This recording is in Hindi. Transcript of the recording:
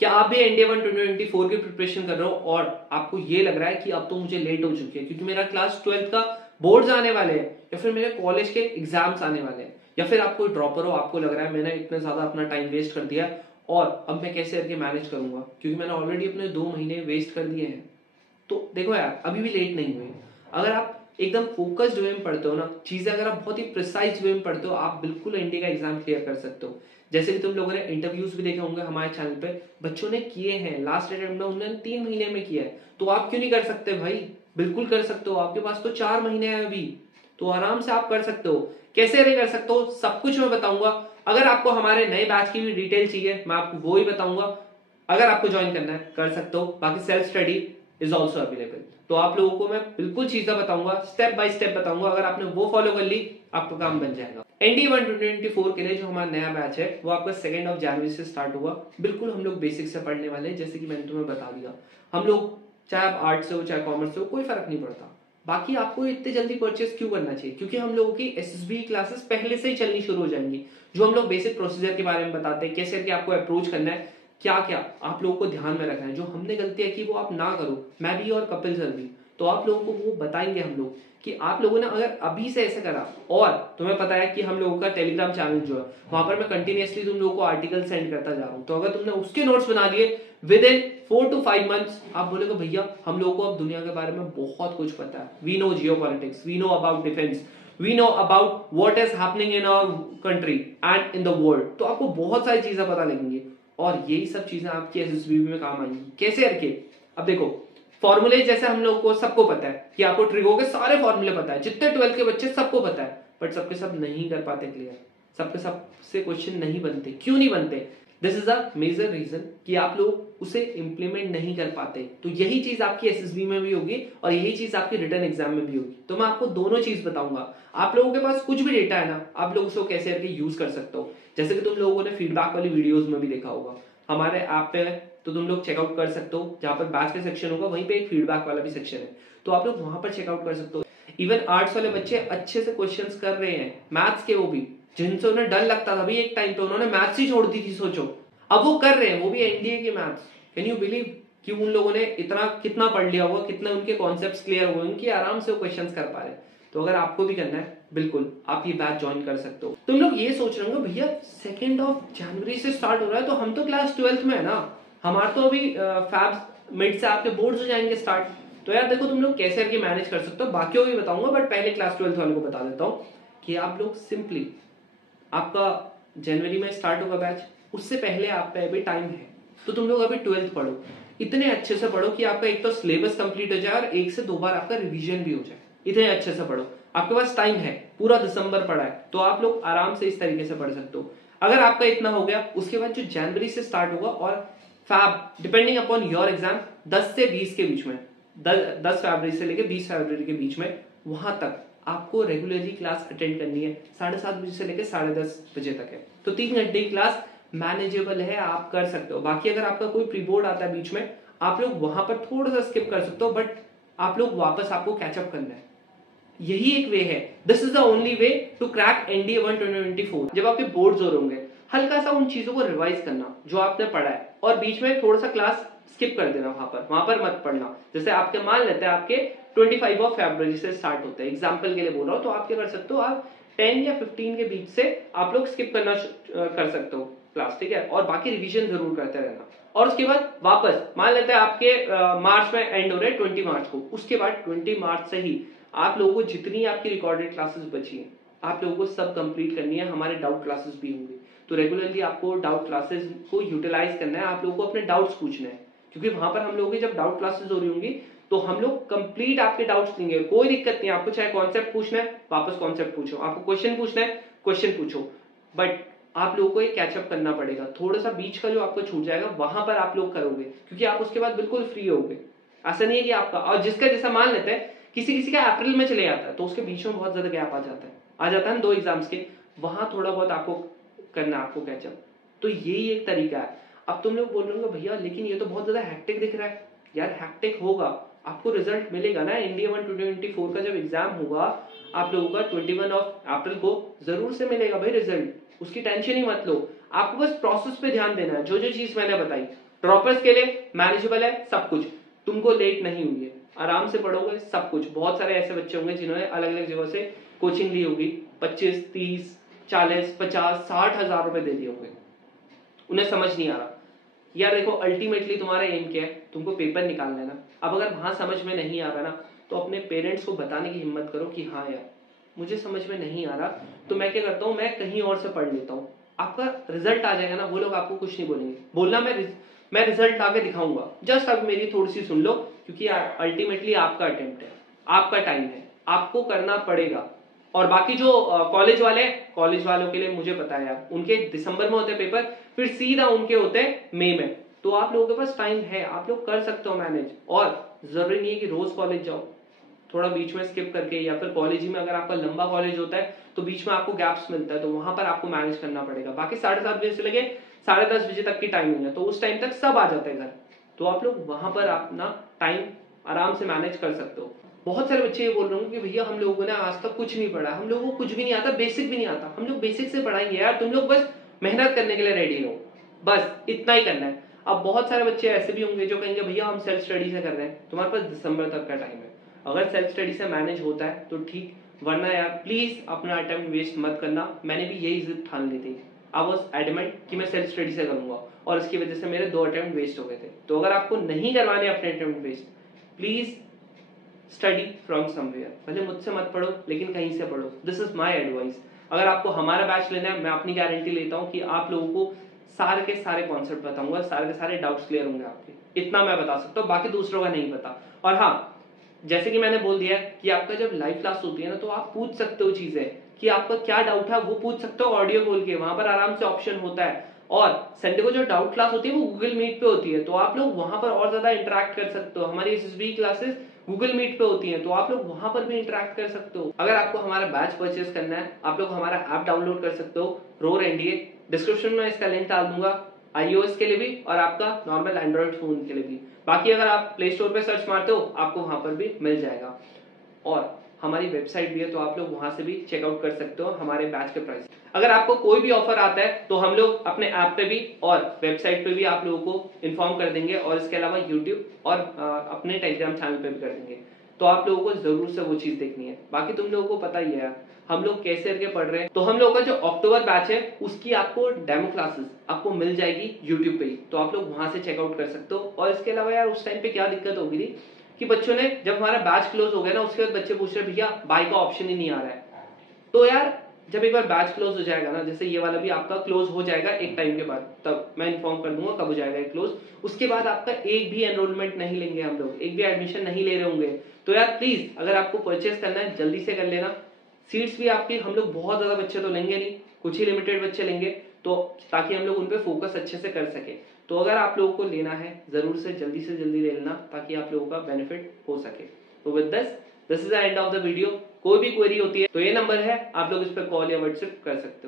क्या आप भी एनडीए 1 2024 की प्रिपरेशन कर रहे हो और आपको ये लग रहा है कि अब तो मुझे लेट हो चुकी है क्योंकि मेरा क्लास 12th का बोर्ड्स आने वाले हैं या फिर मेरे कॉलेज के एग्जाम्स आने वाले हैं, या फिर आप कोई ड्रॉपर हो, आपको लग रहा है मैंने इतना ज्यादा अपना टाइम वेस्ट कर दिया और अब मैं कैसे करके मैनेज करूंगा क्योंकि मैंने ऑलरेडी अपने 2 महीने वेस्ट कर दिए हैं। तो देखो यार, अभी भी लेट नहीं हुए। अगर आप एकदम फोकस्ड वे में पढ़ते हो ना चीजें, अगर आप बहुत ही प्रिसाइज वे में पढ़ते हो, आप बिल्कुल एनडीए का एग्जाम क्लियर कर सकते हो। जैसे कि तुम लोगों ने इंटरव्यूज भी देखे होंगे हमारे चैनल पे, बच्चों ने किए हैं लास्ट अटेम्प्ट में, उन्होंने 3 महीने में किया है। तो आप क्यों नहीं कर सकते भाई? बिल्कुल कर सकते हो, आपके पास तो 4 महीने हैं अभी, तो आराम से आप कर सकते हो। कैसे नहीं कर सकते हो सब कुछ मैं बताऊंगा। अगर आपको हमारे नए बैच की भी डिटेल चाहिए मैं आपको वो ही बताऊंगा। अगर आपको ज्वाइन करना है कर सकते हो, बाकी self study is also available. तो आप लोगों को मैं बिल्कुल चीजें बताऊंगा, स्टेप बाय स्टेप बताऊंगा। अगर आपने वो फॉलो कर ली आपका काम बन जाएगा। एनडीए 1 2024 के लिए जो हमारा नया बैच है वो आपका 2 जनवरी से स्टार्ट होगा। बिल्कुल हम लोग बेसिक से पढ़ने वाले हैं, जैसे कि मैंने तुम्हें बता दिया। हम लोग चाहे आप आर्ट से हो चाहे कॉमर्स से हो, कोई फर्क नहीं पड़ता। बाकी आपको इतनी जल्दी परचेस क्यों करना चाहिए? क्योंकि हम लोगों की एसएसबी क्लासेस पहले से ही चलनी शुरू हो जाएंगी, जो हम लोग बेसिक प्रोसीजर के बारे में बताते हैं, कैसे करके आपको अप्रोच करना है, क्या क्या आप लोगों को ध्यान में रखना है, जो हमने गलतियां की वो आप ना करो, मैं भी और कपिल सर भी। तो आप लोगों को वो बताएंगे हम लोग कि आप लोगों ने अगर अभी से ऐसा करा। और तुम्हें पता है कि हम लोगों का टेलीग्राम चैनल जो है वहां पर मैं कंटिन्यूअसली तुम लोगों को आर्टिकल सेंड करता जा रहा हूं। तो अगर तुमने उसके नोट्स बना लिए विद इन 4 to 5 मंथ्स, आप बोलेगे भैया हम लोगों को अब दुनिया के बारे में बहुत कुछ पता है। We know geopolitics, we know about defence, we know about what is happening in our country and in the world. तो आपको बहुत सारी चीजें पता लगेंगी और यही सब चीजें आपकी एसएसबी में काम आएंगी। कैसे करके? अब देखो, फॉर्मूले जैसे हम लोग को सबको पता है कि आपको ट्रिगो के सारे फॉर्मूले पता है, जितने 12th के बच्चे सबको पता है, बट सबके सब नहीं कर पाते क्लियर। सबके सब से क्वेश्चन नहीं बनते। क्यों नहीं बनते? This is a major reason कि आप लोग उसे इंप्लीमेंट नहीं कर पाते। तो यही चीज आपकी एसएसबी में भी होगी और यही चीज आपकी रिटर्न एग्जाम में भी होगी। तो मैं आपको दोनों चीज बताऊंगा। आप लोगों के पास कुछ भी डेटा है ना, आप लोग उसको कैसे करके यूज कर सकते हो। जैसे कि तुम लोगों ने फीडबैक वाली वीडियोस में भी देखा होगा हमारे ऐप पे, तो तुम लोग चेकआउट कर सकते हो। जहां पर बैच का सेक्शन होगा वहीं पे एक फीडबैक वाला भी सेक्शन है, तो आप लोग वहां पर चेकआउट कर सकते हो। इवन आर्ट्स वाले बच्चे अच्छे से क्वेश्चंस कर रहे हैं, मैथ्स के, वो भी जिनसे उन्हें डर लगता था भी एक टाइम पे, उन्होंने मैथ्स ही छोड़ दी थी, सोचो अब वो कर रहे हैं, वो भी एनडीए के मैथ्स। कैन यू बिलीव कि उन लोगों ने इतना कितना पढ़ लिया होगा, कितना उनके कॉन्सेप्ट्स क्लियर हुए उनकी, आराम से वो क्वेश्चंस कर पा रहे हैं। तो अगर आपको भी करना है बिल्कुल आप ये बैच ज्वाइन कर सकते हो। तुम लोग ये सोच रहे हो भैया 2 जनवरी से स्टार्ट हो रहा है तो हम तो क्लास 12th में है ना, हमारा तो अभी फैब मिड से आपके बोर्ड्स हो जाएंगे स्टार्ट। तो यार देखो तुम लोग कैसे करके मैनेज कर सकते हो, बाकियों को भी बताऊंगा, बट पहले क्लास 12th वाले को बता देता हूँ कि आप लोग सिंपली, आपका जनवरी में स्टार्ट होगा बैच, उससे पहले आप पे अभी टाइम है, तो तुम लोग अभी 12th पढ़ो, इतने अच्छे से पढ़ो कि आपका एक तो सिलेबस कंप्लीट हो जाए और 1 से 2 बार आपका रिवीजन भी हो जाए। इतने अच्छे से पढ़ो, आपके पास टाइम है, पूरा दिसंबर पड़ा है, तो आप लोग आराम से इस तरीके से पढ़ सकते हो। अगर आपका इतना हो गया, उसके बाद जो जनवरी से स्टार्ट होगा और फैब डिपेंडिंग अपॉन योर एग्जाम 10 से 20 के बीच में, 10 फरवरी से लेकर 20 फरवरी के बीच में, वहां तक आपको रेगुलरली क्लास अटेंड करनी है। 7:30 बजे से लेकर 10:30 बजे तक है, तो 3 घंटे की क्लास मैनेजेबल है, आप कर सकते हो। बाकी अगर आपका कोई प्री बोर्ड आता है बीच में, आप लोग वहां पर थोड़ा सा स्किप कर सकते हो, बट आप लोग वापस आपको कैचअप करना है। यही एक वे है, this is the only way to crack NDA 1 2024। जब आपके बोर्ड्स हो रहे होंगे, हल्का सा उन चीजों को रिवाइज करना जो आपने पढ़ा है, और बीच में थोड़ा सा क्लास स्किप कर देना, वहां पर मत पढ़ना। जैसे आपके मान लेते हैं आपके 25 फरवरी से स्टार्ट होते हैं, एग्जाम्पल के लिए बोल रहा हूं, तो आप क्या कर सकते हो, आप 10 या 15 के बीच से आप लोग स्किप करना कर सकते हो क्लास, ठीक है, और बाकी रिवीजन जरूर करते रहना। और उसके बाद वापस मान लेते हैं आपके मार्च में एंड हो रहे हैं 20 मार्च को, उसके बाद 20 मार्च से ही आप लोगों को जितनी आपकी रिकॉर्डेड क्लासेस बची हैं आप लोगों को सब कंप्लीट करनी है। हमारे डाउट क्लासेस भी होंगे, तो रेगुलरली आपको डाउट क्लासेस को यूटिलाइज करना है, आप लोगों को अपने डाउट्स पूछना है, क्योंकि वहां पर हम लोगों की जब डाउट क्लासेस हो रही होंगी तो हम लोग कंप्लीट आपके डाउट्स लेंगे। कोई दिक्कत नहीं, आपको चाहे कॉन्सेप्ट पूछना है वापस कॉन्सेप्ट पूछो, आपको क्वेश्चन पूछना है क्वेश्चन पूछो, बट आप लोगों को एक कैचअप करना पड़ेगा। थोड़ा सा बीच का जो आपको छूट जाएगा वहां पर आप लोग करोगे, क्योंकि आप उसके बाद बिल्कुल फ्री होगे। ऐसा नहीं है कि आपका, और जिसका जैसा मान लेते हैं किसी किसी का अप्रैल में चले जाता है तो उसके बीच में बहुत ज्यादा गैप आ जाता है 2 एग्जाम्स के, वहां थोड़ा बहुत आपको करना है, आपको कैचअप। तो यही एक तरीका है। अब तुम लोग बोल रहे हो भैया लेकिन ये तो बहुत ज्यादा हैक्टिक दिख रहा है। यार हैक्टिक होगा, आपको रिजल्ट मिलेगा ना एनडीए 1 2024 का जब एग्जाम होगा आप लोगों का 21 अप्रैल को जरूर से मिलेगा भाई रिजल्ट, उसकी टेंशन ही मत लो। आपको बस प्रोसेस पे ध्यान देना है, जो जो चीज मैंने बताई ड्रॉपर्स के लिए मैनेजेबल है सब कुछ, तुमको लेट नहीं हुई है, आराम से पढ़ोगे सब कुछ। बहुत सारे ऐसे बच्चे होंगे जिन्होंने अलग अलग जगह से कोचिंग ली होगी, 25, 30, 40, 50, 60 हजार रुपए दे दिए होंगे, उन्हें समझ नहीं आ रहा। यार देखो अल्टीमेटली तुम्हारा एम क्या है, तुमको पेपर निकालना है ना। अब अगर वहां समझ में नहीं आ रहा ना, तो अपने पेरेंट्स को बताने की हिम्मत करो कि हाँ यार मुझे समझ में नहीं आ रहा, तो मैं क्या करता हूँ, मैं कहीं और से पढ़ लेता हूँ। आपका रिजल्ट आ जाएगा ना, वो लोग आपको कुछ नहीं बोलेंगे। बोलना मैं रिजल्ट आके दिखाऊंगा, जस्ट अब मेरी थोड़ी सी सुन लो, क्योंकि अल्टीमेटली आपका अटेम्प्ट है, आपका टाइम है, आपको करना पड़ेगा। और बाकी जो कॉलेज वाले, कॉलेज वालों के लिए मुझे पता है यार, उनके दिसंबर में होते हैं पेपर, फिर सीधा उनके होते हैं मई में। तो आप लोगों के पास टाइम है, आप लोग कर सकते हो मैनेज। और जरूरी नहीं है कि रोज कॉलेज जाओ, थोड़ा बीच में स्किप करके, या फिर कॉलेज में अगर आपका लंबा कॉलेज होता है तो बीच में आपको गैप्स मिलता है, तो वहां पर आपको मैनेज करना पड़ेगा। बाकी 7:30 बजे से लगे 10:30 बजे तक की टाइमिंग है, तो उस टाइम तक सब आ जाते हैं घर, तो आप लोग वहां पर अपना टाइम आराम से मैनेज कर सकते हो। बहुत सारे बच्चे ये बोल रहे होंगे कि भैया हम लोगों ने आज तक कुछ नहीं पढ़ा, हम लोगों को कुछ भी नहीं आता, बेसिक भी नहीं आता। हम लोग बेसिक से पढ़ाएंगे यार, तुम लोग बस मेहनत करने के लिए रेडी रहो, बस इतना ही करना है। अब बहुत सारे बच्चे ऐसे भी होंगे जो कहेंगे भैया हम सेल्फ स्टडी से कर रहे हैं, तुम्हारे पास दिसंबर तक का टाइम है। अगर सेल्फ स्टडी से मैनेज होता है तो ठीक, वरना यार प्लीज अपना अटेम्प्ट वेस्ट मत करना। मैंने भी यही जिद ठान ली थी, आई वॉज एडमेंट कि मैं सेल्फ स्टडी से करूंगा, और इसकी वजह से मेरे 2 अटेम्प्ट वेस्ट हो गए थे। तो अगर आपको नहीं करवाने अपने attempt waste, please study from somewhere, भले मुझसे मत पढ़ो लेकिन कहीं से पढ़ो, दिस इज माई एडवाइस। अगर आपको हमारा बैच लेना है, मैं अपनी गारंटी लेता हूँ कि आप लोगों को सारे के सारे कॉन्सेप्ट बताऊंगा, सारे के सारे डाउट्स क्लियर होंगे आपके, इतना मैं बता सकता हूँ, बाकी दूसरों का नहीं पता। और हाँ, जैसे कि मैंने बोल दिया कि आपका जब लाइव क्लास होती है ना, तो आप पूछ सकते हो चीजें, कि आपका क्या डाउट है वो पूछ सकते हो ऑडियो खोल के, वहां पर आराम से ऑप्शन होता है। और संडे को जो डाउट क्लास होती है वो गूगल मीट पे होती है, तो आप लोग वहां पर और ज्यादा इंटरेक्ट कर सकते हो। हमारी एसएसबी क्लासेस गूगल मीट पे होती हैं, तो आप लोग वहां पर भी इंटरेक्ट कर सकते हो। अगर आपको हमारा बैच परचेज करना है, आप लोग हमारा ऐप डाउनलोड कर सकते हो, रोर एनडीए। डिस्क्रिप्शन में इसका लिंक डाल दूंगा, iOS के लिए भी और आपका नॉर्मल एंड्रॉइड फोन के लिए भी। बाकी अगर आप प्ले स्टोर पे सर्च मारते हो आपको वहां पर भी मिल जाएगा। और हमारी वेबसाइट भी है, तो आप लोग वहां से भी चेकआउट कर सकते हो हमारे बैच के प्राइस। अगर आपको कोई भी ऑफर आता है तो हम लोग अपने ऐप पे भी और वेबसाइट पे भी आप लोगों को इन्फॉर्म कर देंगे, और इसके अलावा यूट्यूब और अपने टेलीग्राम चैनल पे भी कर देंगे, तो आप लोगों को जरूर से वो चीज देखनी है। बाकी तुम लोगों को पता ही है हम लोग कैसे करके पढ़ रहे हैं, तो हम लोग का जो अक्टूबर बैच है उसकी आपको डेमो क्लासेस आपको मिल जाएगी यूट्यूब पे ही, तो आप लोग वहां से चेकआउट कर सकते हो। और इसके अलावा यार उस टाइम पे क्या दिक्कत होगी थी कि बच्चों ने, जब हमारा बैच क्लोज हो गया ना, उसके बाद बच्चे पूछ रहे भैया बाय का ऑप्शन ही नहीं आ रहा है। तो यार जब एक बार बैच क्लोज हो जाएगा ना, जैसे ये वाला भी आपका क्लोज हो जाएगा एक टाइम के बाद, तब मैं इन्फॉर्म कर दूंगा कब हो जाएगा क्लोज, उसके बाद आपका एक भी एनरोलमेंट नहीं लेंगे हम लोग, एक भी एडमिशन नहीं ले रहे होंगे। तो यार प्लीज अगर आपको परचेस करना है जल्दी से कर लेना। सीट्स भी आपकी, हम लोग बहुत ज्यादा बच्चे तो लेंगे नहीं, कुछ ही लिमिटेड बच्चे लेंगे, तो ताकि हम लोग उन पे फोकस अच्छे से कर सके। तो अगर आप लोगों को लेना है जरूर से जल्दी ले लेना, ताकि आप लोगों का बेनिफिट हो सके। तो with this is the end of the video. कोई भी क्वेरी होती है तो ये नंबर है, आप लोग इस पर कॉल या व्हाट्सएप कर सकते हो।